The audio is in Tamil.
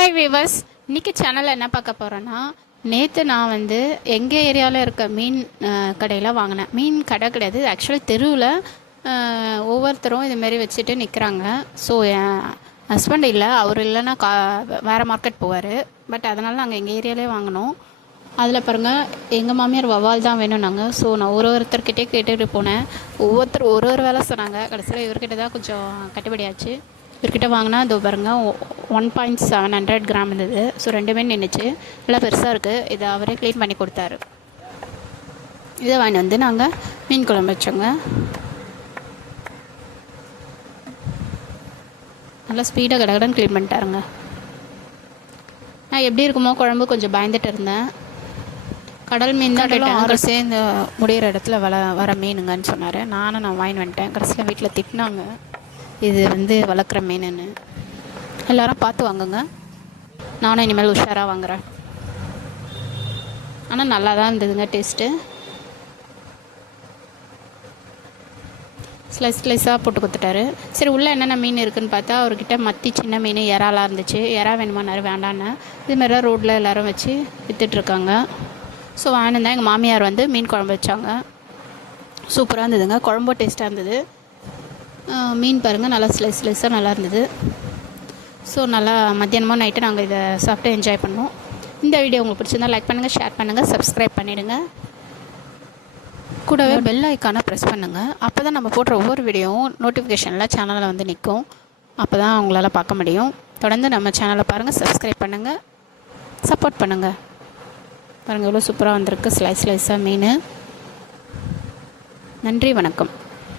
ஹாய் வீவர்ஸ், இன்றைக்கி சேனலில் என்ன பார்க்க போகிறோன்னா, நேற்று நான் வந்து எங்கள் ஏரியாவில் இருக்க மீன் கடையில் வாங்கினேன். மீன் கடை கிடையாது, ஆக்சுவலி தெருவில் ஒவ்வொருத்தரும் இதுமாரி வச்சுட்டு நிற்கிறாங்க. ஸோ என் ஹஸ்பண்ட் இல்லை, அவர் இல்லைன்னா வேறு மார்க்கெட் போவார். பட் அதனால் நாங்கள் எங்கள் ஏரியாவிலே வாங்கினோம். அதில் பாருங்கள், எங்கள் மாமியார் வவ்வால் தான் வேணும்னாங்க. ஸோ நான் ஒருத்தர்கிட்டே கேட்டுட்டு போனேன். ஒவ்வொருத்தர் ஒரு வேலை சொன்னாங்க. கடைசியில் இவர்கிட்ட தான் கொஞ்சம் கட்டுப்படியாச்சு. இவர்கிட்ட வாங்கினா இதோ பாருங்கள் 1.700 கிராம் இருந்தது. ஸோ ரெண்டுமே நின்றுச்சு. நல்லா பெருசாக இருக்குது. இதை அவரே க்ளீன் பண்ணி கொடுத்தாரு. இதை வாங்கிட்டு வந்து நாங்கள் மீன் குழம்பு வச்சோங்க. நல்லா ஸ்பீடாக கடகடன்னு க்ளீன் பண்ணிட்டாருங்க. நான் எப்படி இருக்குமோ குழம்பு கொஞ்சம் பயந்துட்டு இருந்தேன். கடல் மீன் தான் கேட்டேன். அவர் சேர்ந்து முடிகிற இடத்துல வர மீனுங்கன்னு சொன்னார். நான் வாங்கிட்டு வந்துட்டேன். கடைசியில் வீட்டில் திட்டினாங்க, இது வந்து வளர்க்குற மீனுன்னு. எல்லோரும் பார்த்து வாங்குங்க. நானும் இனிமேல் உஷாராக வாங்குகிறேன். ஆனால் நல்லா தான் இருந்ததுங்க டேஸ்ட்டு. ஸ்லைஸாக போட்டு கொடுத்துட்டாரு. சரி, உள்ளே என்னென்ன மீன் இருக்குதுன்னு பார்த்தா அவர்கிட்ட மத்தி சின்ன மீன் இறாலாம் இருந்துச்சு. இறா வேணுமானாரு, வேண்டான்னு. இதுமாரி தான் ரோட்டில் எல்லோரும் வச்சு விற்றுட்ருக்காங்க. ஸோ வாங்கினதான் எங்கள் மாமியார் வந்து மீன் குழம்பு வச்சாங்க. சூப்பராக இருந்ததுங்க. குழம்பும் டேஸ்ட்டாக இருந்தது. மீன் பாருங்கள், நல்லா ஸ்லைஸாக நல்லா இருந்தது. ஸோ நல்லா மத்தியானமாக நைட்டு நாங்கள் இதை சாப்பிட்டு என்ஜாய் பண்ணோம். இந்த வீடியோ உங்களுக்கு பிடிச்சிருந்தால் லைக் பண்ணுங்கள், ஷேர் பண்ணுங்கள், சப்ஸ்கிரைப் பண்ணிவிடுங்க. கூடவே பெல் ஐக்கானை ப்ரெஸ் பண்ணுங்கள். அப்போ தான் நம்ம போடுற ஒவ்வொரு வீடியோவும் நோட்டிஃபிகேஷனில் சேனலில் வந்து நிற்கும். அப்போ தான் உங்களால் பார்க்க முடியும். தொடர்ந்து நம்ம சேனலை பாருங்கள், சப்ஸ்கிரைப் பண்ணுங்கள், சப்போர்ட் பண்ணுங்கள். பாருங்கள் எவ்வளோ சூப்பராக வந்திருக்கு ஸ்லைஸாக மீன். நன்றி, வணக்கம்.